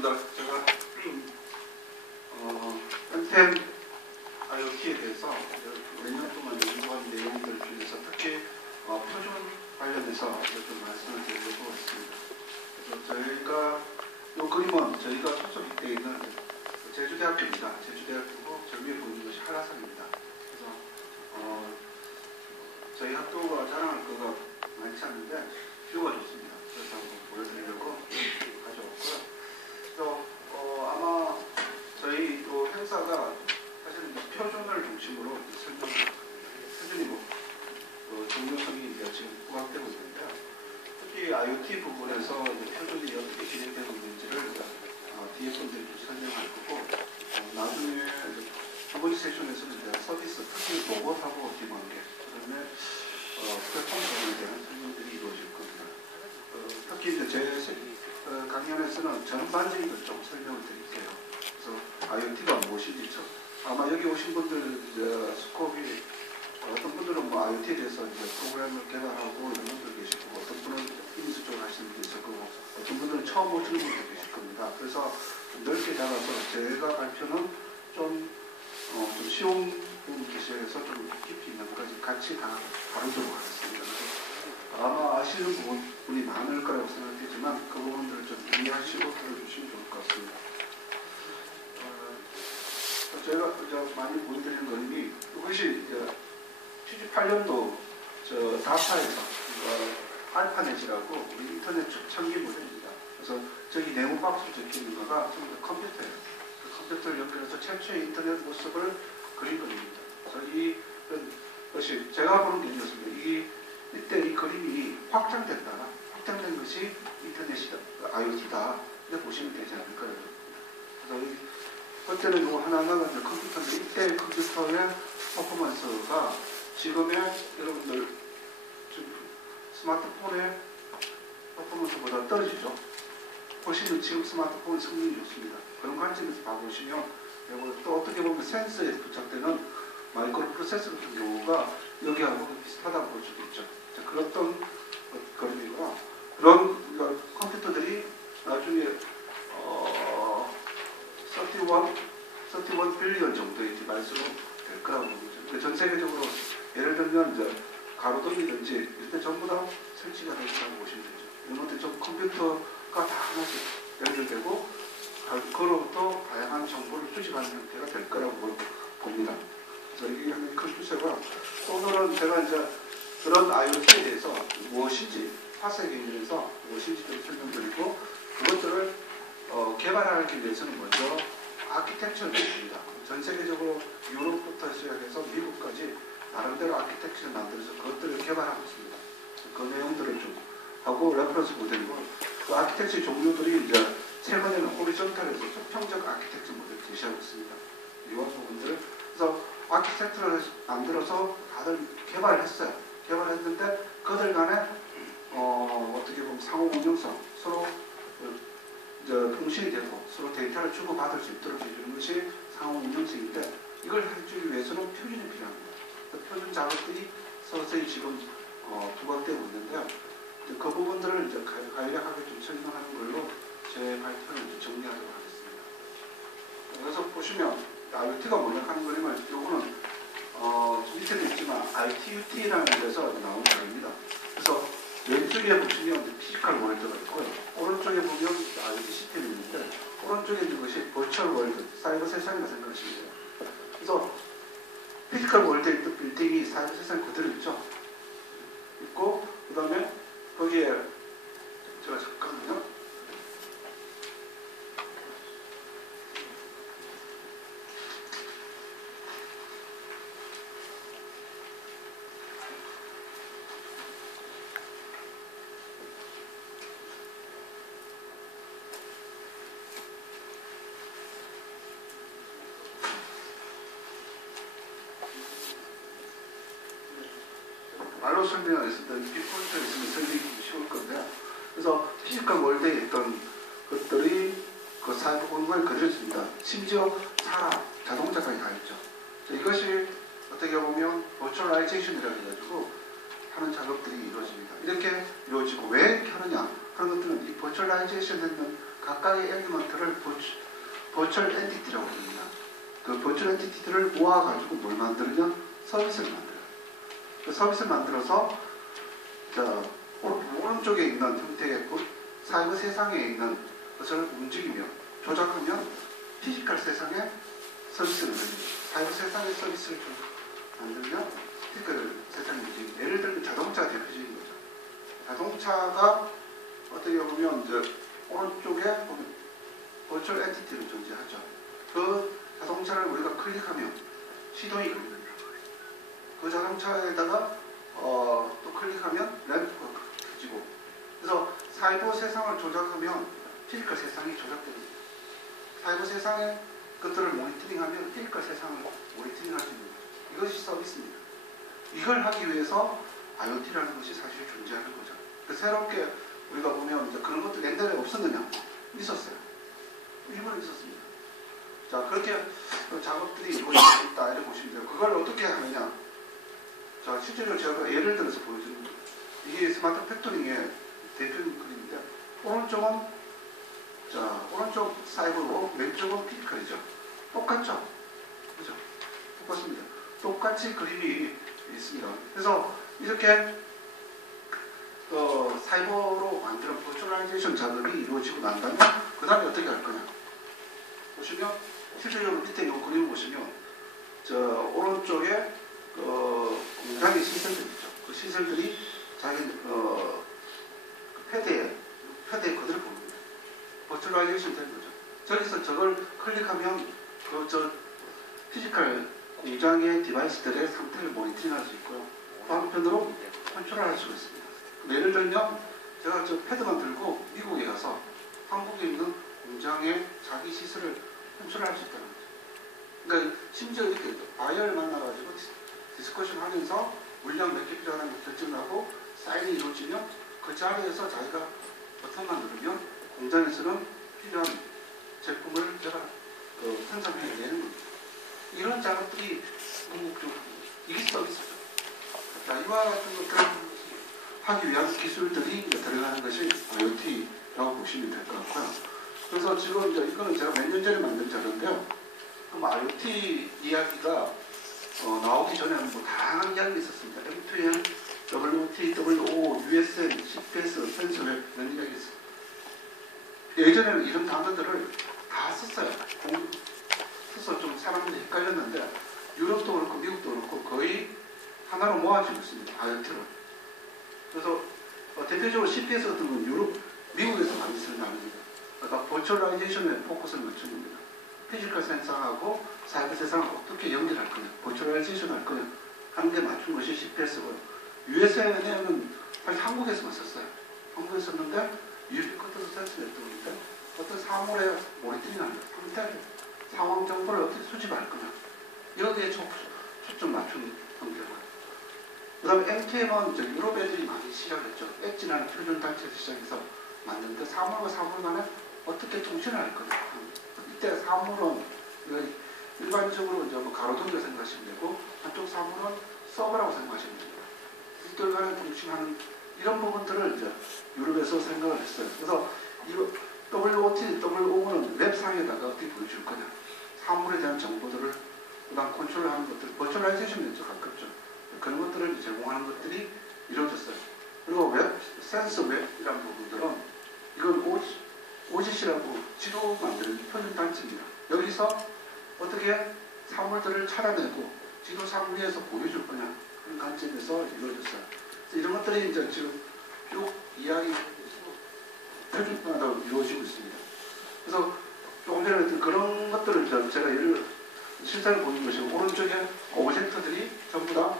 반갑습니다. 제가 엔텐 IoT에 대해서 몇 년 동안 연구한 내용들 중에서 특히 표준 관련해서 좀 말씀을 드리려고 했습니다. 그래서 저희가 이 그림은 저희가 소속이 되어 있는 제주대학교입니다. 제주대학교고 저기에 보이는 것이 한라산입니다. 그래서 저희 학교가 자랑할 거가 많지 않은데 뷰가 좋습니다. 그래서 한번 보여드리려고 가져왔고요. 그래서 아마 저희 또 행사가 사실은 표준을 중심으로 설명을 표준이 정교성이 지금 부각되고 있는데요. 특히 IoT 부분에서 표준이 어떻게 진행되고 있는지를 뒤에 분들이 좀 설명할 거고, 나중에 두 번째 세션에서는 서비스, 특히 로봇하고 관계, 그다음에 플랫폼 부분에 대한 설명들이 이루어질 겁니다. 특히 이제 제 강연에서는 전반적인 걸 좀 설명을 드릴게요. 그래서 IoT가 무엇인지 아마 여기 오신 분들 스코업이 어떤 분들은 IoT에 대해서 이제 프로그램을 개발하고 이런 분들 계시고, 어떤 분은 인수 쪽을 하시는 분도 있을 거고, 어떤 분들은 처음 오시는 분도 계실 겁니다. 그래서 좀 넓게 잡아서 제가 발표는 좀 쉬운 부분에서 좀 깊이 있는 것까지 같이 다 다루도록 하겠습니다. 그래서 아마 아시는 부분이 많을 거라고 생각되지만 그 부분들을 좀 이해하시고 들어주시면 좋을 것 같습니다. 저희가 많이 보여드리는 그림이 이것이 78년도 다타에서 알파넷이라고 우리 인터넷 초창기 모델입니다. 그래서 저기 네모 박스로 적혀 있는 거가 전부 다 컴퓨터예요. 그 컴퓨터를 연결해서 최초의 인터넷 모습을 그린 그림입니다. 그래서 이것이 제가 보는 게 이렇습니다. 이때 이 그림이 확장된 것이 인터넷이다, IoT다. 이렇게 보시면 되지 않을까요? 그래서 그때는 이거 하나하나가 컴퓨터인데, 이때 컴퓨터의 퍼포먼스가 지금의 여러분들 스마트폰의 퍼포먼스보다 떨어지죠. 보시면 지금 스마트폰 성능이 좋습니다. 그런 관점에서 봐보시면, 또 어떻게 보면 센서에 부착되는 마이크로 프로세서 같은 경우가 여기하고 비슷하다고 볼 수도 있죠. 그런 그림이고요. 그런 컴퓨터들이 나중에 31 빌리언 정도의 디바이스로 될 거라고 봅니다. 전 세계적으로 예를 들면 이제 가로등이든지 이때 전부 다 설치가 되어 있다고 보시면 되죠. 이런 것들 좀 컴퓨터가 다 하나씩 연결되고 그로부터 다양한 정보를 수집하는 형태가 될 거라고 봅니다. 그래서 이게 큰 추세가, 오늘은 제가 이제 그런 IoT에 대해서 무엇인지, 화세 개념에서 무엇인지 좀 설명드리고, 그것들을 개발하기 위해서는 먼저 아키텍처를 만듭니다. 전 세계적으로 유럽부터 시작해서 미국까지 나름대로 아키텍처를 만들어서 그것들을 개발하고 있습니다. 그 내용들을 좀 하고, 레퍼런스 모델이고, 그 아키텍처 종류들이 이제 최근에는 호리존탈에서 수평적 아키텍처 모델을 제시하고 있습니다. 이런 부분들. 그래서 아키텍처를 만들어서 다들 개발을 했어요. 개발했는데 그들 간에 어떻게 보면 상호 운용성, 서로 통신이 되고 서로 데이터를 주고받을 수 있도록 해주는 것이 상호 운용성인데, 이걸 해주기 위해서는 표준이 필요합니다. 표준 작업들이 서서히 지금 부각되고 있는데요. 그 부분들을 이제 간략하게 좀 설명하는 걸로 제 발표를 정리하도록 하겠습니다. 그래서 보시면 IoT가 몰락하는 그림을, 요거는 밑에도 있지만 ITUT라는 데서 나온 그림입니다. 그래서 왼쪽에 보시면 피지컬 월드가 있고요. 오른쪽에 보면 IoT 시스템이 있는데, 오른쪽에 있는 것이 버추얼 월드, 사이버 세상이라 생각하시면 돼요. 그래서 피지컬 월드에 있던 빌딩이 사이버 세상에 그대로 있죠. 있고, 그 다음에 거기에 제가 잠깐만요. 말로 설명했을 때 빅포인트가 있으면 설명이 쉬울 건데요. 그래서 피지컬 월드에 있던 것들이 그 사이버 공간에 그려져 있습니다. 심지어 사람, 자동차까지 다 있죠. 이것이 어떻게 보면 버추얼라이제이션이라고 해가지고 하는 작업들이 이루어집니다. 이렇게 이루어지고 왜 이렇게 하느냐 하는 것들은 이 버추얼라이제이션 하는 각각의 엘리먼트를 버추얼 엔티티라고 합니다. 그 버추얼 엔티티들을 모아가지고 뭘 만들냐? 서비스를 만들어요. 그 서비스를 만들어서 자, 오른쪽에 있는 형태의 사이버 세상에 있는 것을 움직이며 조작하면 피지컬 세상에 서비스를 만들죠. 사이버 세상의 서비스를 만들면 피지컬 세상에 움직이죠. 예를 들면 자동차가 대표적인 거죠. 자동차가 어떻게 보면 이제 오른쪽에 보면 버추얼 엔티티로 존재하죠. 그 자동차를 우리가 클릭하면 시동이 걸립니다. 그 자동차에다가 또 클릭하면 램프가 켜지고, 그래서 사이버 세상을 조작하면 피지컬 세상이 조작됩니다. 사이버 세상의 것들을 모니터링하면 피지컬 세상을 모니터링할 수 있는 거죠. 이것이 서비스입니다. 이걸 하기 위해서 IoT라는 것이 사실 존재하는 거죠. 새롭게 우리가 보면 이제 그런 것도 옛날에 없었느냐? 있었어요. 일본에 있었습니다. 자, 그렇게 작업들이 이루어지고 있다 이렇게 보시면 돼요. 그걸 어떻게 하느냐? 자, 실제로 제가 예를 들어서 보여주는 거예요. 이게 스마트 팩토링의 대표적인 그림인데, 오른쪽은 자, 오른쪽 사이버고 왼쪽은 피지컬이죠. 똑같죠? 그죠? 똑같습니다. 똑같이 그림이 있습니다. 그래서 이렇게 사이버로 만드는 버추얼라이제이션 작업이 이루어지고 난 다음에 그 다음에 어떻게 할 거냐? 보시면 실질적으로 밑에 이 그림을 보시면 저 오른쪽에 공장의 시설들 있죠. 그 시설들이 자기 패드에 그대로 보입니다. 버추얼라이제이션 되는 거죠. 저기서 저걸 클릭하면 저 피지컬 공장의 디바이스들의 상태를 모니터링할 수 있고요. 또 한편으로 컨트롤할 수가 있습니다. 예를 들면 제가 저 패드만 들고 미국에 가서 한국에 있는 공장의 자기 시설을 컨트롤할 수 있다는 거죠. 그러니까 심지어 이렇게 바이어를 만나가지고 디스커션 하면서 물량 몇 개 필요하다는 걸 결정하고 사인이 이루어지면 그 자리에서 자기가 버튼만 누르면 공장에서는 필요한 제품을 제가 생산해내는 겁니다. 이런 작업들이 궁극적으로 이게 서비스죠. 자, 이와 같은 것들을 하기 위한 기술들이 들어가는 것이 IoT라고 보시면 될 것 같고요. 그래서 지금 이제 이거는 제가 몇 년 전에 만든 자료인데요. 그럼 IoT 이야기가 나오기 전에는 뭐 다양한 이야기가 있었습니다. M2M, WT, WO, USM, CPS, 센서웹 이런 이야기가 있습니다. 예전에는 이런 단어들을 다 썼어요. 써서 좀 사람들이 헷갈렸는데 유럽도 그렇고 미국도 그렇고 거의 하나로 모아지고 있습니다. IoT를. 그래서 대표적으로 CPS 같은 건 유럽, 미국에서 많이 쓰는 단어입니다. 그러니까 버추얼라이제이션에 포커스를 맞춘 겁니다. 피지컬 센서하고 사이버 세상을 어떻게 연결할 거냐, 버추얼라이제이션 할 거냐 하는 게 맞춘 것이 CPS고요. USA는 사실 한국에서만 썼어요. 한국에서 썼는데 유비쿼터스 센서 네트워크인데 어떤 사물의 모니터링하는 상태, 상황 정보를 어떻게 수집할 거냐, 여기에 초점 맞춘 형태고요. 그 다음에 M2M은 이제 유럽 애들이 많이 시작했죠. 엣지라는 표준 단체에서 시작해서 만드는데 사물과 사물 간에 어떻게 통신을 할 거냐. 이때 사물은 일반적으로 이제 뭐 가로등이라고 생각하시면 되고, 한쪽 사물은 서버라고 생각하시면 됩니다. 이들 간에 통신하는 이런 부분들을 이제 유럽에서 생각을 했어요. 그래서 이거 WOT, WO는 웹상에다가 어떻게 보여줄 거냐. 사물에 대한 정보들을 그다음 컨트롤하는 것들, 버추얼라이제이션에 가깝죠. 그런 것들을 제공하는 것들이 이루어졌어요. 그리고 웹, 센서 웹이라는 부분들은 이건 OGC라고 지도 만드는 표준 단체입니다. 여기서 어떻게 사물들을 찾아내고 지도상 위에서 보여줄 거냐 그런 관점에서 이루어졌어요. 이런 것들이 이제 지금 쭉 이야기 표준화로 이루어지고 있습니다. 그래서 조금 전에 했던 그런 것들을 제가 예를 실제로 보는 것이 오른쪽에 오브젝트들이 전부 다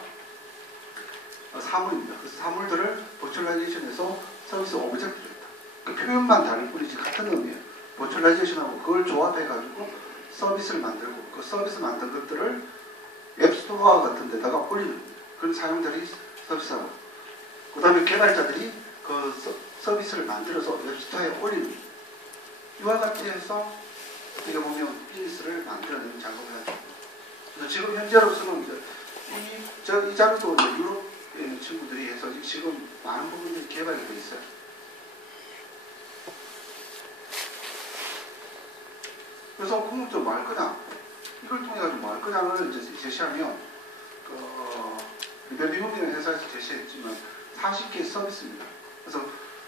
사물입니다. 그 사물들을 버추얼라이제이션에서 서비스 오브젝트로 했다. 그 표현만 다를 뿐이지 같은 의미예요. 버추얼라이제이션하고 그걸 조합해가지고 서비스를 만들고 그 서비스 만든 것들을 앱스토어 같은 데다가 올리는 겁니다. 그런 사용자들이 서비스하고 그 다음에 개발자들이 그 서비스를 만들어서 웹스토어에 올리는 겁니다. 이와 같이 해서 어떻게 보면 비즈니스를 만들어내는 작업을 하죠. 그래서 지금 현재로서는 이제 이 자료도 이제 유럽에 있는 친구들이 해서 지금 많은 부분들이 개발이 되어 있어요. 그래서 궁극적으로 뭐 할 거냐? 이걸 통해 가지고 뭐 할 거냐를 이제 제시하면 미국이라는 회사에서 제시했지만 40개의 서비스입니다. 그래서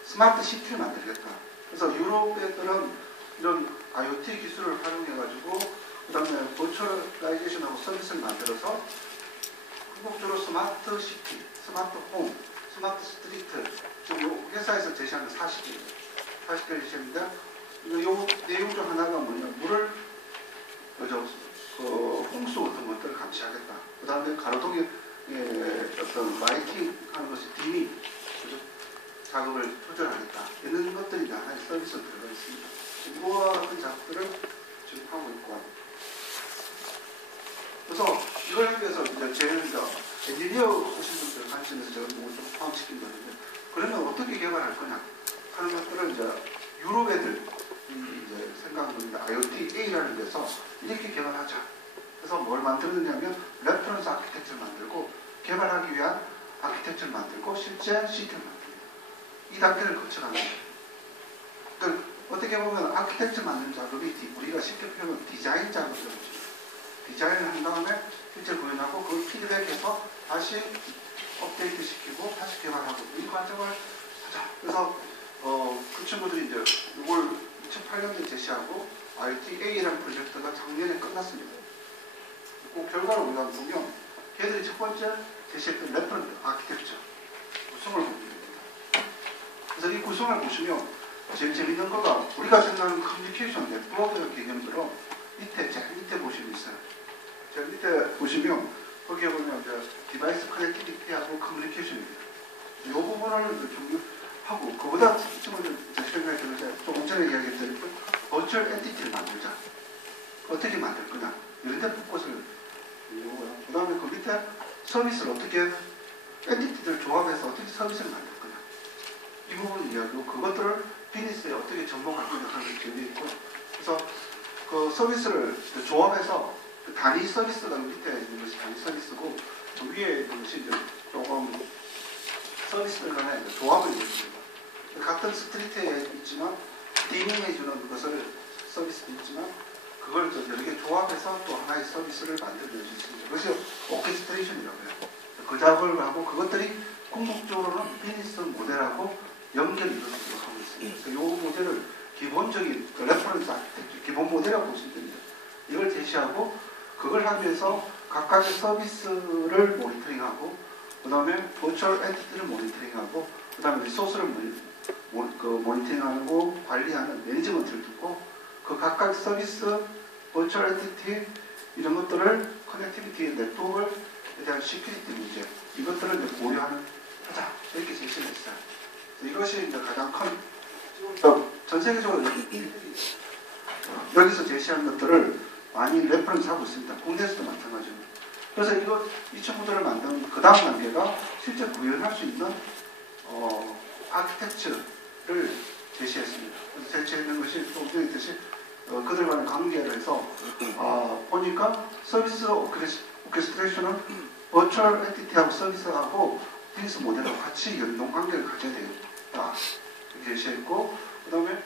스마트 시티를 만들겠다. 그래서 유럽 애들은 이런 IoT 기술을 활용해가지고 그 다음에 버추얼라이제이션하고 서비스를 만들어서 궁극적으로 스마트 시티, 스마트 홈, 스마트 스트리트 지금 회사에서 제시하는 40개 제시했는데 요 내용 중 하나가 뭐냐 물을 홍수 같은 것들을 감시하겠다. 그 다음에 가로등에 어떤 라이팅 하는 것이 딤이 작업을 조절하겠다. 이런 것들이 하나의 서비스로 들어가 있습니다. 이와 같은 작업들을 지금 하고 있고 그래서 이걸 하기 위해서 이제 제일 엔지니어 오신 분들 관심에서 제가 좀 포함시킨 건데 그러면 어떻게 개발할 거냐 하는 것들을 이제 유럽 애들 이제 생각합니다. IoT A라는 데서 이렇게 개발하자. 그래서 뭘 만들었냐면 레퍼런스 아키텍처를 만들고 개발하기 위한 아키텍처를 만들고 실제 시스템을 만듭니다. 이 단계를 거쳐가는 거예요. 그러니까 어떻게 보면 아키텍처 만드는 작업이 우리가 쉽게 표현하면 디자인 작업이라고 합니다. 디자인을 한 다음에 실제 구현하고 그걸 피드백해서 다시 업데이트 시키고 다시 개발하고 이 과정을 하자. 그래서 그 친구들이 이제 이걸 2008년에 제시하고 IoT A라는 프로젝트가 작년에 끝났습니다. 그 결과를 우리가 보면 걔들이 첫 번째 제시했던 레퍼런스 아키텍처 구성을 보게 됩니다. 그래서 이 구성을 보시면 제일 재밌는 거가 우리가 생각하는 커뮤니케이션 네트워크의 개념들은 제일 밑에 보시면 있어요. 제일 밑에 보시면 거기에 보면 이제 디바이스 커넥티비티하고 커뮤니케이션입니다. 이 부분을 중요하고 그보다 지금 생각이 들어서 조금 전에 이야기했던 버추얼 엔티티를 만들자. 어떻게 만들 거냐 이런 데 포커스를 그 다음에 그 밑에 서비스를 어떻게 엔티티들 조합해서 어떻게 서비스를 만들 거냐 이 부분을 이야기하고 그것들을 비즈니스에 어떻게 접목할 거냐 하는 게 재미있고 있고 그래서 그 서비스를 조합해서 그 단위 서비스가 밑에 있는 것이 단위 서비스고 그 위에 있는 것이 이제 조금 서비스들 간의 조합을 이루어집니다. 같은 스트리트에 있지만 디밍해 주는 것을 서비스도 있지만 그걸 여러 개 조합해서 또 하나의 서비스를 만들어낼 수 있습니다. 그것이 오케스트레이션이라고 해요. 그 작업을 하고 그것들이 궁극적으로는 비즈니스 모델하고 연결이 이루어지도록 하고 있습니다. 그래서 이 모델을 기본적인 그 레퍼런스 아키텍처, 기본 모델이라고 보시면 됩니다. 이걸 제시하고 그걸 하기 위해서 각각의 서비스를 모니터링하고 그 다음에 버추얼 엔티티를 모니터링하고 그 다음에 리소스를 모니터링하고 관리하는 매니지먼트를 두고 그 각각 서비스, 버추얼 엔티티 이런 것들을 커넥티비티 네트워크에 대한 시큐리티 문제 이것들을 이제 고려하는 하자 이렇게 제시를 했어요. 이것이 이제 가장 큰 전 세계적으로 여기서 제시한 것들을 많이 레퍼런스 하고 있습니다. 국내에서도 마찬가지입니다. 그래서 이 친구들을 만든 그 다음 단계가 실제 구현할 수 있는 아키텍처를 제시했습니다. 그래서 제시했는 것이 좀 전에 있듯이 그들 간의 관계를 해서 보니까 서비스 오케스트레이션은 버추얼 엔티티하고 서비스하고 비즈니스 모델하고 같이 연동 관계를 가져야 되겠다. 이렇게 제시했고 그 다음에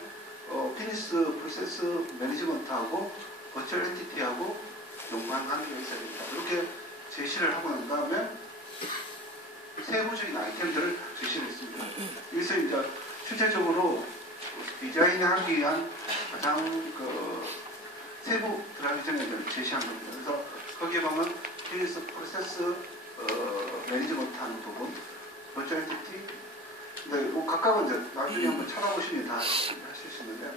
비즈니스 프로세스 매니지먼트하고 버추얼 엔티티하고 연관 관계가 있어야 된다. 이렇게 제시를 하고 난 다음에 세부적인 아이템들을 제시를 했습니다. 여기서 이제 실제적으로 디자인하기 위한 가장 세부 들어가기 전에 제시한 겁니다. 그래서 거기에 보면 비즈니스 프로세스 매니지먼트 하는 부분, 버추얼 엔티티, 근데 각각은 이제 나중에 한번 찾아보시면 다 하실 수 있는데,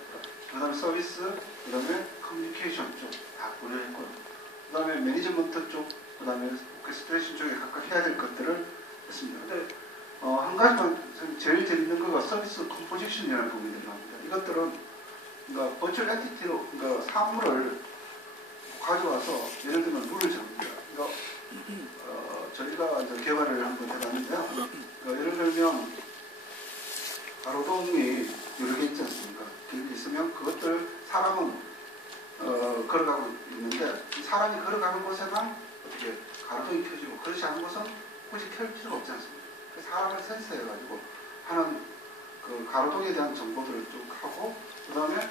그 다음에 서비스, 그 다음에 커뮤니케이션 쪽 다 고려했고, 그 다음에 매니지먼트 쪽, 그 다음에 오케스트레이션 쪽에 각각 해야 될 것들을 했습니다. 근데 한 가지만 제일 재밌는 거가 서비스 컴포지션이라는 부분이 들어갑니다. 이것들은 그러니까 버추얼 엔티티로 그러니까 사물을 가져와서 예를 들면 룰을 정합니다. 그러니까 저희가 이제 개발을 한번 해봤는데요. 그러니까 예를 들면 가로등이 여러 개 있지 않습니까? 길이 있으면 그것들 사람은 걸어가고 있는데 사람이 걸어가는 곳에만 어떻게 가로등이 켜지고 그렇지 않은 곳은 굳이 켤 필요가 없지 않습니까? 사람을 센서해가지고 하는 그 가로등에 대한 정보들을 쭉 하고 그 다음에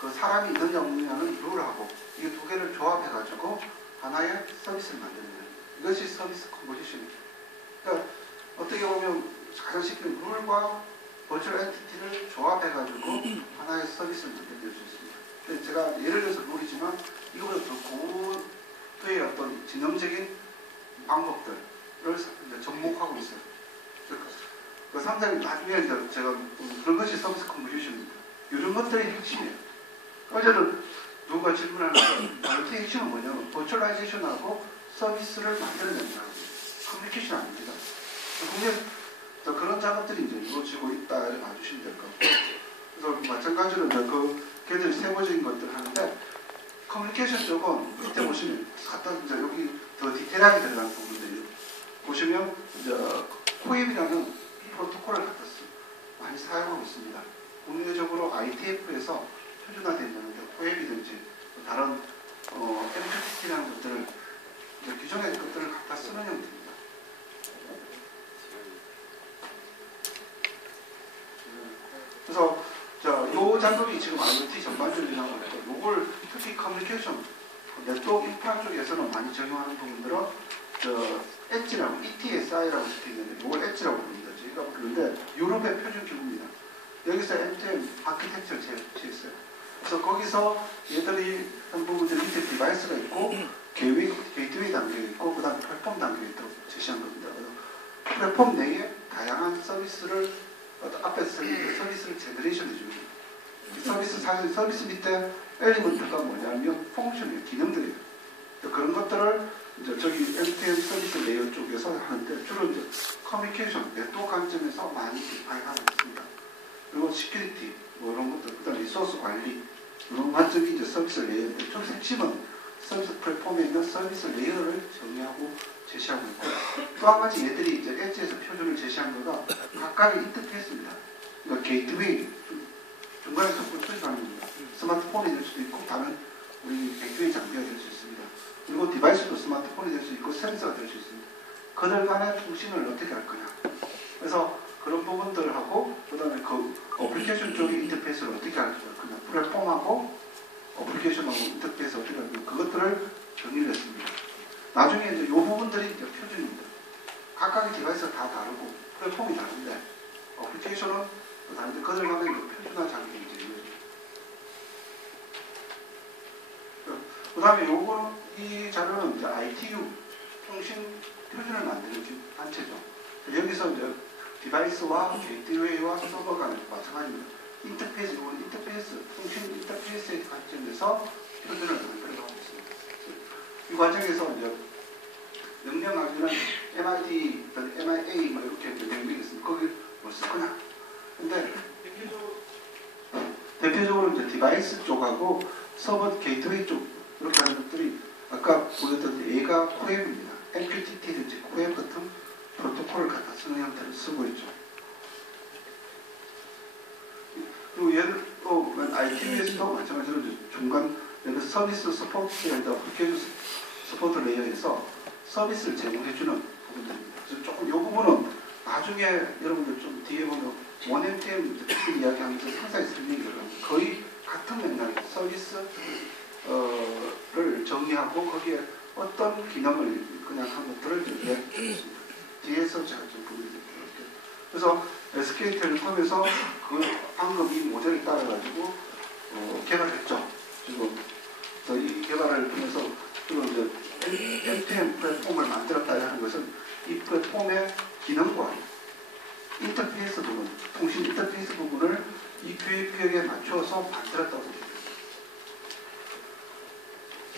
그 사람이 있느냐 없느냐는 룰하고 이 두 개를 조합해가지고 하나의 서비스를 만드는 거예요. 이것이 서비스 컴포지션입니다. 그러니까 어떻게 보면 가장 쉽게 룰과 버추얼 엔티티를 조합해가지고 하나의 서비스를 만들 수 있습니다. 근데 제가 예를 들어서 룰이지만 이거보다 더 고도의 어떤 지능적인 방법들을 접목하고 있어요. 그 상당히 나중에 제가 그런 것이 서비스 컴포지션입니다. 이런 것들이 핵심이에요. 어제는 누가 질문하는데 바이오티 핵심은 뭐냐면 버추얼라이제이션하고 서비스를 만들어내는 거예요. 커뮤니케이션 아닙니다. 그래서 그런 작업들이 이제 이루어지고 있다 이렇게 봐주시면 될 것 같고, 그래서 마찬가지로 이제 걔들이 세부적인 것들을 하는데 커뮤니케이션 쪽은 밑에 보시면 갖다 이제 여기 더 디테일하게 들어가는 부분들이 보시면 이제 코입이라는 프로토콜을 갖다 많이 사용하고 있습니다. 국내적으로 ITF에서 표준화되어 있는데 코앱이든지 다른 MQTT라는 것들을 기존의 것들을 갖다 쓰는 형태입니다. 그래서 이 작업이 지금 IoT 전반적으로 나오고 있고, 요걸 특히 커뮤니케이션 네트워크 인프라 쪽에서는 많이 적용하는 부분들은 엣지라고 ETSI라고 적혀있는데 이걸 엣지라고 부릅니다. 저희가 부르는데 유럽의 표준 기구입니다. 여기서 M2M 아키텍처를 제시했어요. 그래서 거기서 얘들이 한 부분들 밑에 디바이스가 있고 게이트웨이 단계가 있고 그 다음에 플랫폼 단계가 있도록 제시한 겁니다. 플랫폼 내에 다양한 서비스를 앞에서 서비스를 제너레이션 해줍니다. 사실 서비스 밑에 엘리먼트가 뭐냐면 펑션이에요. 기능들이에요. 그런 것들을 이제 저기 M2M 서비스 레이어 쪽에서 하는데 주로 이제 커뮤니케이션, 네트워크 관점에서 많이 디파인하고 있습니다. 그리고 시큐리티, 뭐 이런 것들, 그 다음에 리소스 관리, 이런 관점이 이제 서비스 레이어인데, 좀 핵심은 서비스 플랫폼에 있는 서비스 레이어를 정의하고 제시하고 있고, 또 한 가지 얘들이 이제 엣지에서 표준을 제시한 거가 각각의 인터페이스입니다. 그러니까 게이트웨이, 중간에 자꾸 투입하는 겁니다. 스마트폰이 될 수도 있고, 다른 우리 게이트웨이 장비가 될 수 있습니다. 그리고 디바이스도 스마트폰이 될 수 있고, 센서가 될 수 있습니다. 그들 간의 통신을 어떻게 할 거냐. 그래서 그런 부분들을 하고, 그 다음에 그 어플리케이션 쪽의 인터페이스를 어떻게 할 거냐. 플랫폼하고 어플리케이션하고 인터페이스 어떻게 할 거냐. 그것들을 정의를 했습니다. 나중에 이제 이 부분들이 이제 표준입니다. 각각의 디바이스가 다 다르고, 플랫폼이 다른데, 어플리케이션은 또 다른데, 그들 간의 표준화 작업이 이제 이루어집니다. 그 다음에 요거는, 이 자료는 이제 ITU, 통신 표준을 만드는 단체죠. 여기서 이제 디바이스와 게이트웨이와 서버 간의 마찬가지입니다. 인터페이스, 이거는 인터페이스, 통신 인터페이스의 관점에서 표준을 만들어가고 있습니다. 이 과정에서 이제 명령 강조는 MIT, MIA 뭐 이렇게 명령이 있습니다. 거기 뭐 쓸 거냐? 근데 대표적으로 이제 디바이스 쪽하고 서버 게이트웨이 쪽 이렇게 하는 것들이 아까 보였던 A가 코앱입니다. MQTT든지 코앱 같은 프로토콜을 갖다 쓰는 형태를 쓰고 있죠. 그리고 예를 또 IT에서도 마찬가지로 중간 서비스 서포트라든지 어플리케이션 서포트 레이어에서 서비스를 제공해주는 부분들입니다. 그래서 조금 이 부분은 나중에 여러분들 좀 뒤에 보면 원MTM 특히 이야기하면서 상세히 설명이 들어갑니다. 거의 같은 맥락의 서비스를 정의하고 거기에 어떤 기능을 그냥 한 것들을 이야기했습니다. 뒤에서 제가 좀 보여드릴게요. 그래서 SK텔레콤에서 그 방금 이 모델을 따라가지고 개발했죠. 지금 이 개발을 통해서 주로 이제 M2M 플랫폼을 만들었다 하는 것은 이 플랫폼의 기능과 인터페이스 부분, 통신 인터페이스 부분을 이 교육에 맞춰서 만들었다고 봅니다.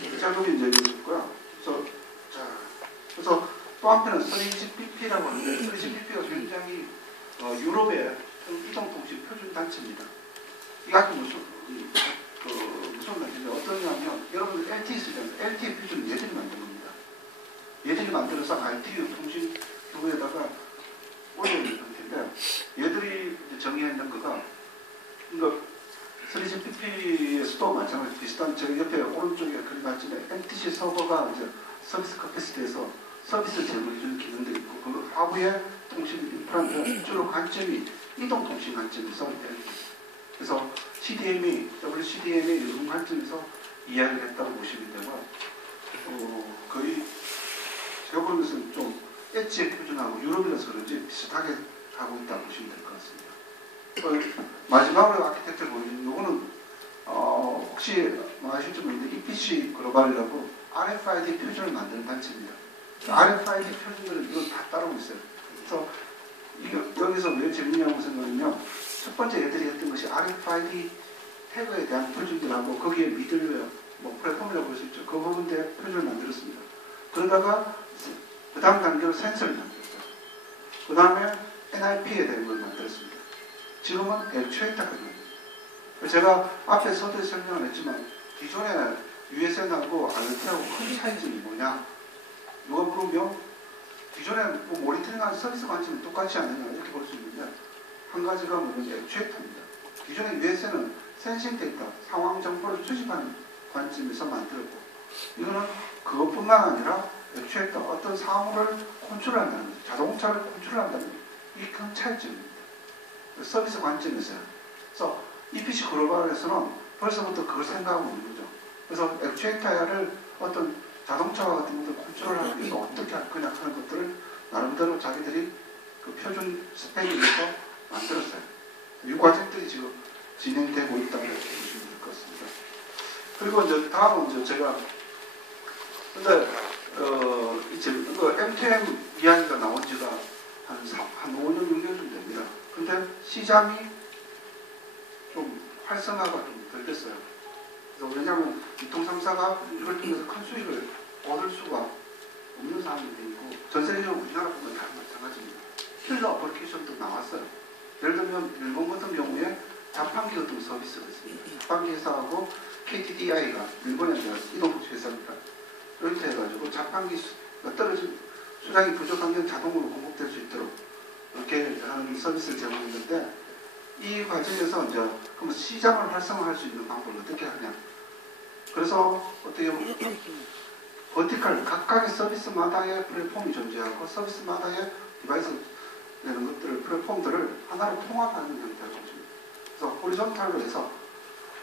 이 작업이 이제 있고요. 그래서 또 한편은 3GPP라고 하는데 3GPP가 굉장히 유럽의 이동통신 표준 단체입니다. 이게 무슨 단체인지 어떠냐면 여러분들 LTE 쓰잖아요. LTE 표준 얘들이 만든 겁니다. 얘들이 만들어서 ITU 통신 기구에다가 올려놓은 상태인데 얘들이 정의했는 거가 그러니까 3GPP에서도 마찬가지 비슷한 저 옆에 오른쪽에 그려놨지만 NTC 서버가 이제 서비스 커피시티에서 서비스 제공해주는 기능들이 있고 그 하부의 통신 인프라는 주로 관점이 이동통신 관점에서 그래서 CDMA, CDM의 이런 관점에서 이야기를 했다고 보시면 되고, 거의 제가 보는 것은 좀 엣지의 표준하고 유럽이라서 그런지 비슷하게 하고 있다고 보시면 될 것 같습니다. 마지막으로 아키텍처를 보여드리는 요거는 혹시 아실지 모르는데 EPC 글로벌이라고 RFID 표준을 만드는 단체입니다. RFID 표준들은 이걸 다 따르고 있어요. 그래서 여기서 왜 재밌냐고 생각하면 첫 번째 애들이 했던 것이 RFID 태그에 대한 표준들하고 거기에 미들웨어, 플랫폼이라고 볼 수 있죠. 그 부분에 표준을 만들었습니다. 그러다가 그 다음 단계로 센서를 만들었어요. 그 다음에 NIP에 대한 걸 만들었습니다. 지금은 액추에이터까지 만들었어요. 제가 앞에 서두에 설명을 했지만 기존에 USN하고 IoT하고 큰 차이점이 뭐냐? 누가 물으면 기존에 모니터링하는 서비스 관점이 똑같지 않느냐 이렇게 볼 수 있는데 한 가지가 뭐냐면 액추에이터입니다. 기존의 USN은 센싱 데이터, 상황 정보를 수집하는 관점에서 만들었고 이거는 그것뿐만 아니라 액추에이터 어떤 사물을 컨트롤한다는 거죠. 자동차를 컨트롤한다는 거죠. 이게 큰 차이점입니다. 서비스 관점에서요. 그래서 EPC 글로벌에서는 벌써부터 그걸 생각하고 있는 거죠. 그래서 액추에이터를 어떤 자동차와 같은 것들 컨트롤하기 위해서 어떻게 할 거냐 하는 것들을 나름대로 자기들이 그 표준 스펙에 의해서 만들었어요. 이 과정들이 지금 진행되고 있다고 보시면 될 것 같습니다. 그리고 이제 다음은 이제 제가 근데 이제 M2M 이야기가 나온 지가 한 5년, 6년 정도 됩니다. 근데 시장이 좀 활성화가 좀 덜 됐어요. 그래서 왜냐하면 유통 3사가 이걸 통해서 큰 수익을 얻을 수가 없는 상황이 되고 전 세계적으로 우리나라뿐만 다 마찬가지입니다. 킬러 어플리케이션도 나왔어요. 예를 들면 일본 같은 경우에 자판기 같은 서비스가 있습니다. 자판기 회사하고 KTDI가 일본의 이동식 회사입니다. 이렇게 해가지고 자판기가 떨어진 수량이 부족하면 자동으로 공급될 수 있도록 이렇게 하는 서비스를 제공했는데 이 과정에서 이제 그럼 시장을 활성화할 수 있는 방법을 어떻게 하냐? 그래서 어떻게 보면 버티컬 각각의 서비스마다의 플랫폼이 존재하고 서비스마다의 디바이스 되는 것들을 플랫폼들을 하나로 통합하는 형태로 보십니다. 그래서 호리존탈로 해서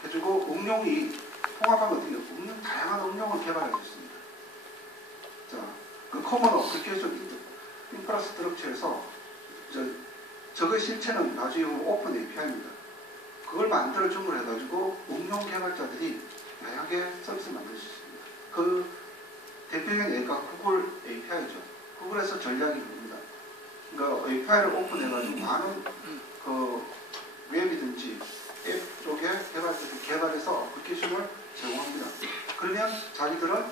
해주고 응용이 통합하면 어떻게 응용 다양한 응용을 개발할 수 있습니다. 자, 그 커먼 어플리케이션 인프라스트럭처에서 저의 실체는 나중에 오픈 API입니다. 그걸 만들어줌으로 해가지고 응용 개발자들이 다양하게 서비스를 만들 수 있습니다. 그 대표적인 예가 구글 API죠. 구글에서 전략이 뭡니다. 그러니까 API를 오픈해가지고 많은 그 웹이든지 앱 쪽에 개발자들이 개발해서 어플리케이션을 제공합니다. 그러면 자기들은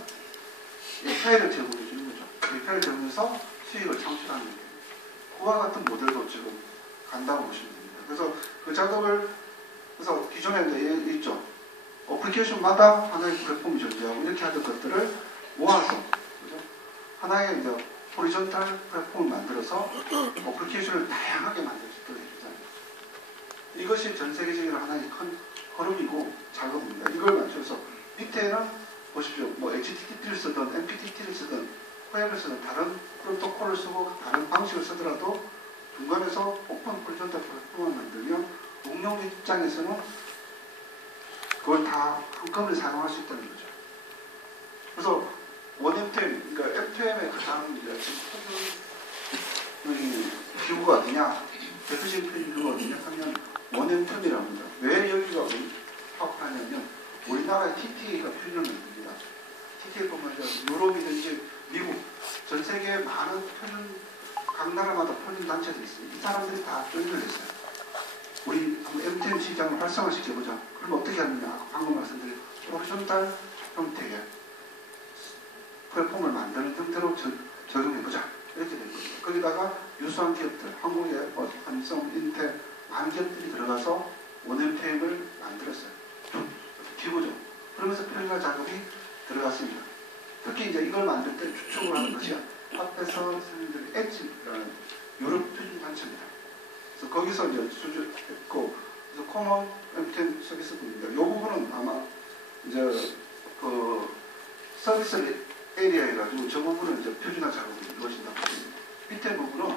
API를 제공해 주는 거죠. API를 제공해서 수익을 창출하는 거예요. 그와 같은 모델도 지금 간다고 보시면 됩니다. 그래서 그 작업을 그래서 기존에 이제 있죠. 어플리케이션마다 하나의 플랫폼이 존재하고 이렇게 하던 것들을 모아서 그죠? 하나의 이제 호리존탈 플랫폼을 만들어서 어플리케이션을 다양하게 만들 수 있도록 해주잖아요. 이것이 전 세계적인 하나의 큰 흐름이고 작업입니다. 이걸 맞춰서 밑에는 보십시오. 뭐 HTTP를 쓰든 MPTT를 쓰든 웹을 쓰든 다른 프로토콜을 쓰고 다른 방식을 쓰더라도 중간에서 오픈 호리존탈 플랫폼을 만들면 응용 입장에서는 그걸 다 한꺼번에 사용할 수 있다는 거죠. 그래서 원M2M, 그러니까 M2M의 가장 기구가 어디냐, 대표적인 기구가 어디냐 하면 원M2M이라고 합니다. 왜 여기가 파악하냐면 우리나라의 TTA가 표준을 만듭니다. TTA뿐만 아니라 유럽이든지 미국, 전 세계에 많은 표준, 각 나라마다 표준 단체들이 있습니다. 이 사람들이 다 조인을 했어요. 우리 한번 M2M 시장을 활성화시켜보자. 그럼 어떻게 하느냐? 방금 말씀드린 호리존탈 형태의 플랫폼을 만드는 형태로 적용해보자. 이렇게 된 거죠. 거기다가 유수한 기업들, 한국의 삼성, 인텔, 많은 기업들이 들어가서 원M2M을 만들었어요. 기구죠. 그러면서 표준화 작업이 들어갔습니다. 특히 이제 이걸 만들 때 주축을 하는 것이 앞에서 선생님들이 엣지라는 유럽 표준 단체입니다. 그래서 거기서 이제 수주했고, 그래서 코먼 M2M 서비스 부분입니다. 이 부분은 아마 이제 그 서비스 에리아 해가지고 저 부분은 이제 표준화 작업이 이루어진다고 합니다. 밑에 부분은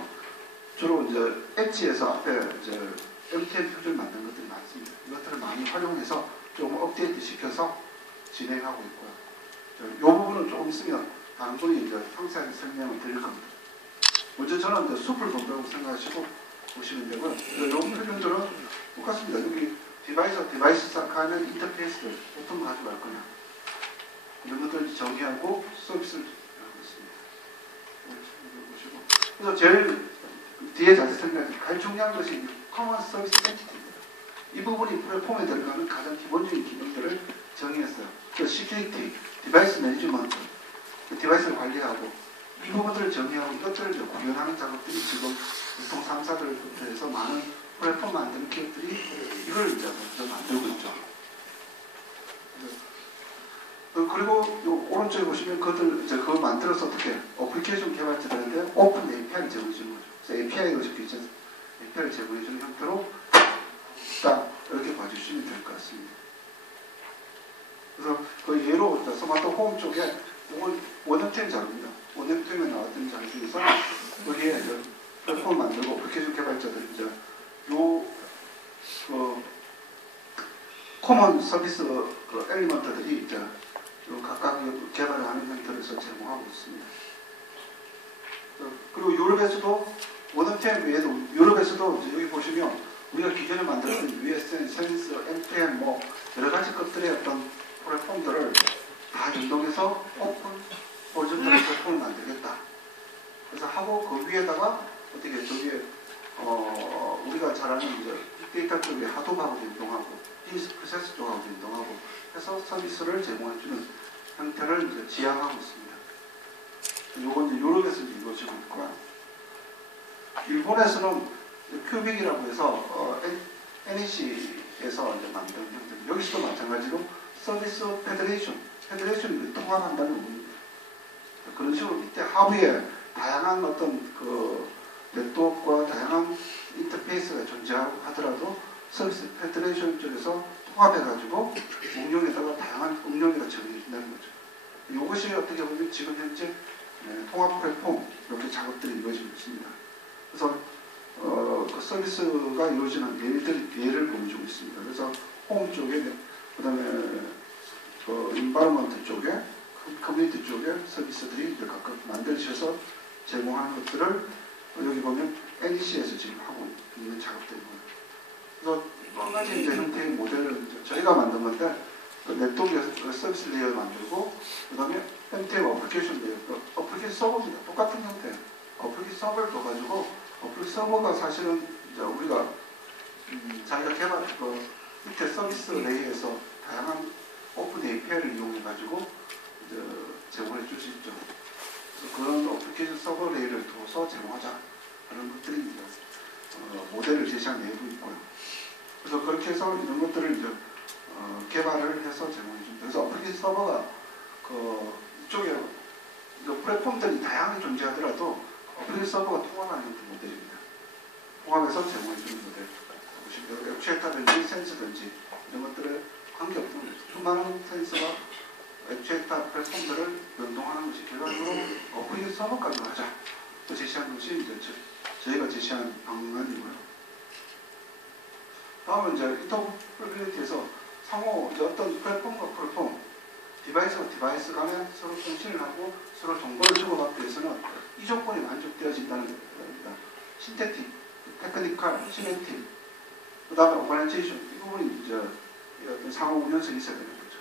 주로 이제 엣지에서 앞에 이제 M2M 표준을 만든 것들이 많습니다. 이것들을 많이 활용해서 좀 업데이트 시켜서 진행하고 있고요. 이 부분은 조금 있으면 다른 분이 이제 상세하게 설명을 드릴 겁니다. 먼저 저는 이제 숲을 본다고 생각하시고 보시면 되고요. 이 표준들은 똑같습니다. 여기 디바이스 가는 인터페이스를 어떤 거 가져갈 거냐. 이런 것들 정의하고 서비스를 하고 있습니다. 보시고. 그래서 제일 뒤에 자세히 설명드릴 가장 중요한 것이 커먼 서비스 엔티티입니다. 이 부분이 플랫폼에 들어가는 가장 기본적인 기능들을 정의했어요. 그 시큐리티, 디바이스 매니지먼트, 디바이스를 관리하고 이 부분들을 정의하고 이것들을 이제 구현하는 작업들이 지금 유통 3사들부터 해서 많은 플랫폼 만드는 기업들이 이걸 이제 먼저 만들고 있죠. 그리고 요 오른쪽에 보시면 그것들 이제 그거 만들어서 어떻게 어플리케이션 개발자들한테 오픈 API를 제공해 주는 거죠. 그래서 API로 적혀 있죠. API를 제공해 주는 형태로 딱 이렇게 봐주시면 될 것 같습니다. 그래서 그 예로 스마트 홈 쪽에 이건 원형템 자료입니다. 원형템에 나왔던 자료 중에서 여기에 플랫폼 만들고 어플리케이션 개발자들이 이제 요 코먼 서비스 엘리먼트들이 이제 각각 개발을 하는 형태로서 제공하고 있습니다. 그리고 유럽에서도 원형템 외에도 유럽에서도 이제 여기 보시면 우리가 기존에 만들었던 USN, 센스, MTM 뭐 여러 가지 것들의 어떤 플랫폼들을 다 연동해서 오픈 버전들의 플랫폼을 만들겠다. 그래서 하고 그 위에다가 어떻게 저기에 우리가 잘 아는 이제 데이터 쪽에 하도하고 연동하고 프로세스 쪽하고 연동하고 해서 서비스를 제공해주는 형태를 이제 지향하고 있습니다. 요건 이제 유럽에서 이루어지고 있고요. 일본에서는 큐빅이라고 해서 NEC에서 이제 만든 형태. 여기서도 마찬가지로 서비스 페더레이션을 통합한다는 의미입니다. 그런 식으로 밑에 하부에 다양한 어떤 그 네트워크와 다양한 인터페이스가 존재하고 하더라도 서비스 페더레이션 쪽에서 통합해가지고 응용에다가 다양한 응용에다 적용해준다는 거죠. 이것이 어떻게 보면 지금 현재 통합 플랫폼 이렇게 작업들이 이루어지고 있습니다. 그래서 그 서비스가 이루어지는 예를 보여주고 있습니다. 그래서 홈 쪽에 그 다음에 그 인바이러먼트 쪽에 커뮤니티 쪽에 서비스들이 이제 각각 만들어져서 제공하는 것들을 여기 보면 NEC에서 지금 하고 있는 작업들이고요. 그래서 또 한 가지 이제 형태의 모델을 이제 저희가 만든 건데 그 네트워크 서비스 레이어 만들고 그 다음에 MTM 어플리케이션 레이어, 어플리케이션 서버입니다. 똑같은 형태. 어플리케이션 서버를 둬가지고 어플리케이션 서버가 사실은 이제 우리가 자기가 개발한 그 밑에 서비스 레이어에서 다양한 오픈 API를 이용해가지고 이제 제공해 줄 수 있죠. 그래서 그런 어플리케이션 서버 레이를 둬서 제공하자. 그런 것들이 이제 모델을 제시한 예도 있고요. 그래서 그렇게 해서 이런 것들을 이제 개발을 해서 제공해 줍니다. 그래서 어플리케이션 서버가 이쪽에 플랫폼들이 다양하게 존재하더라도 어플리케이션 서버가 통합하는 형태 모델입니다. 통합해서 제공해 주는 모델. 보시면 액추에이터든지 센서든지 이런 것들에 관계없는 수많은 센서가 액추에이터 플랫폼들을 연동하는 것이 결과적으로 어플리케이션 서버까지 하자. 또 제시한 것이 이제 저희가 제시한 방안이고요. 다음은 이제 인터오퍼레이티에서 상호 이제 어떤 플랫폼과 플랫폼, 디바이스와 디바이스 간에 서로 통신을 하고 서로 정보를 주고받기 위해서는 이 조건이 만족되어진다는 겁니다. 신테틱, 테크니컬, 시멘틱, 그 다음에 오버레이션 이 부분이 이제 어떤 상호 운영성이 있어야 되는 거죠.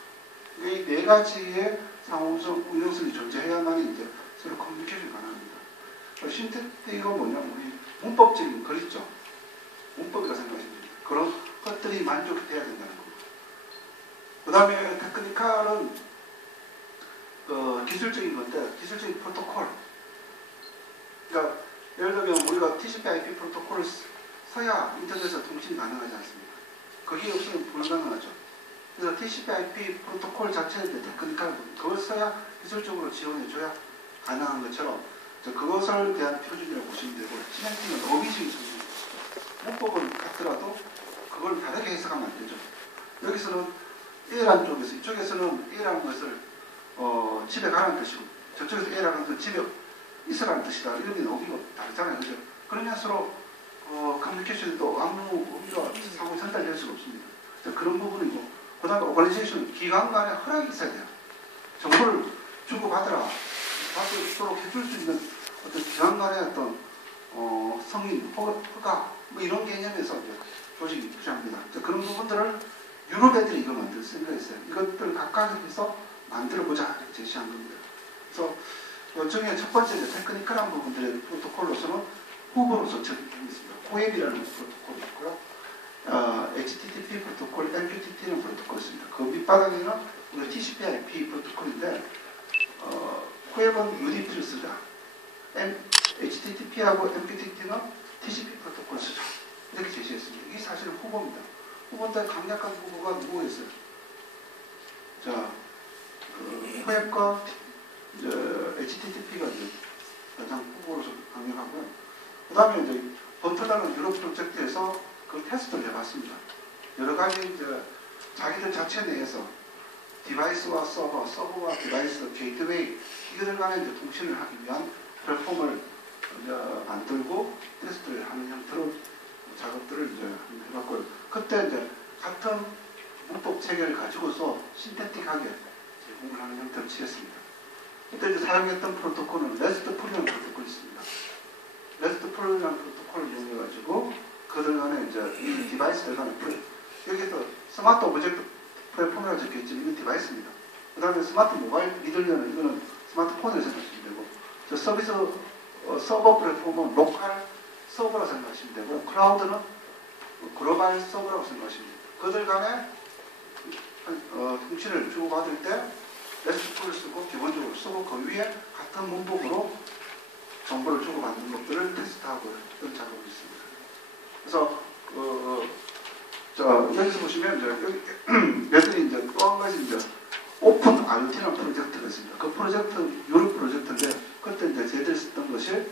이 네 가지의 상호 운영성이 존재해야만 이제 서로 커뮤니케이션이 가능합니다. 신테틱은 뭐냐면 우리 문법적인 글 있죠. 문법이라고 생각하시면 됩니다. 그런 것들이 만족돼야 된다는 겁니다. 그 다음에 테크니컬은 기술적인 건데 기술적인 프로토콜. 그러니까 예를 들면 우리가 TCP/IP 프로토콜을 써야 인터넷에서 통신이 가능하지 않습니까? 그게 없으면 불가능하죠. 그래서 TCP/IP 프로토콜 자체는 테크니컬 그걸 써야 기술적으로 지원해줘야 가능한 것처럼 그것을 대한 표준이라고 보시면 되고 시멘팅은 어휘적인 표준입니다. 문법은 같더라도 그걸 다르게 해석하면 안 되죠. 여기서는 A라는 쪽에서 이쪽에서는 A라는 것을 집에 가라는 뜻이고 저쪽에서 A라는 것은 집에 있으라는 뜻이다. 이런 게 어휘가 다르잖아요. 그죠? 그러면 서로 커뮤니케이션에도 아무 의미가 상호 전달될 수가 없습니다. 그런 부분이고 그 다음에 오거니제이션 기관 간에 허락이 있어야 돼요. 정보를 주고받으라, 받도록 해줄 수 있는 어떤 기관 간의 어떤 성인, 허가, 뭐 이런 개념에서 이제 조직이 필요합니다. 그런 부분들을 유럽 애들이 이걸 만들 생각했어요. 이것들 각각에서 만들어보자 제시한 겁니다. 그래서 이 중에 첫 번째 테크니컬한 부분들의 프로토콜로서는 후보로서 적용했습니다. 코앱이라는 프로토콜이 있고요. HTTP 프로토콜, MQTT는 프로토콜이 있습니다. 그 밑바닥에는 TCP/IP 프로토콜인데 코앱은 UDP를 쓰자. HTTP하고 MQTT는 TCP 프로토콜을 쓰자. 이렇게 제시했습니다. 이게 사실은 후보입니다. 후보인데 강력한 후보가 누구였어요? 자, 코앱과 HTTP가 가장 후보로서 강력하고요. 그 다음에 이제 번터다른 유럽 프로젝트에서 그 테스트를 해봤습니다. 여러 가지 이제 자기들 자체 내에서 디바이스와 서버와 디바이스, 게이트웨이 이들 간에 이제 통신을 하기 위한 플랫폼을 만들고 테스트를 하는 형태로 작업들을 이제 해봤고요. 그때 이제 같은 문법 체계를 가지고서 신테틱하게 제공을 하는 형태로 취했습니다. 그때 이제 사용했던 프로토콜은 레스트풀이라는 프로토콜이 있습니다. 레스트풀이라는 프로토콜을 이용해가지고 그들 간에 이제 이 디바이스들 간에 여기서 스마트 오브젝트 플랫폼이라고 적혀있지만 이건 디바이스입니다. 그 다음에 스마트 모바일 미들리어는 이거는 스마트폰을 생각하시면 되고 저 서비스 서버 플랫폼은 로컬 서버라고 생각하시면 되고 클라우드는 글로벌 서버라고 생각하시면 됩니다. 그들 간에 통신을 주고받을 때 레스트풀을 쓰고 기본적으로 쓰고 그 위에 같은 문법으로 정보를 주고받는 것들을 테스트하고 이런 작업이 있습니다. 그래서 여기서 보시면 이제 여기 얘들이 이제 또 한 가지 이제 오픈 IoT라는 프로젝트가 있습니다. 그 프로젝트 유럽 프로젝트인데 그때 이제 저희들이 썼던 것이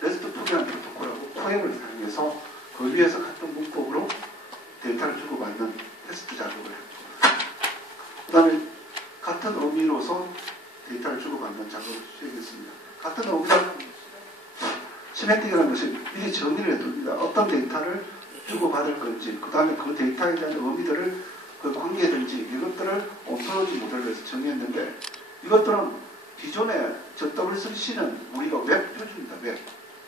레스트풀이라는 프로토콜하고 코앱을 사용해서 그 위에서 같은 문법으로 데이터를 주고받는 테스트 작업을 했고, 그 다음에 같은 의미로서 데이터를 주고받는 작업을 시작했습니다. 같은 의미가 시멘틱이라는 것이 미리 정의를 해둡니다. 어떤 데이터를 주고받을 건지, 그 다음에 그 데이터에 대한 의미들을 그 관계든지 이것들을 온토로지 모델로 해서 정의했는데 이것들은 기존에 저 W3C는 우리가 웹 표준입니다.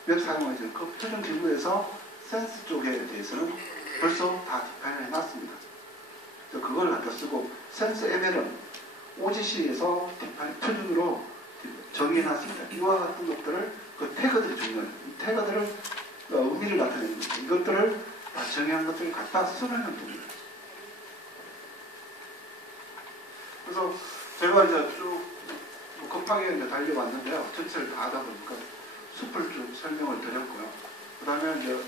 웹 사용하죠. 그 표준 기구에서 센스 쪽에 대해서는 벌써 다 디파인을 해놨습니다. 그걸 갖다 쓰고 센스 ML은 OGC에서 디파인 표준으로 정의해놨습니다. 이와 같은 것들을 그 태그들이 중요해요. 이 태그들을 의미를 나타내는 거죠. 이것들을 다 정의한 것들을 갖다 쓰는 형태입니다. 그래서 제가 이제 쭉 급하게 이제 달려왔는데요. 전체를 다 하다 보니까 숲을 좀 설명을 드렸고요. 그 다음에 이제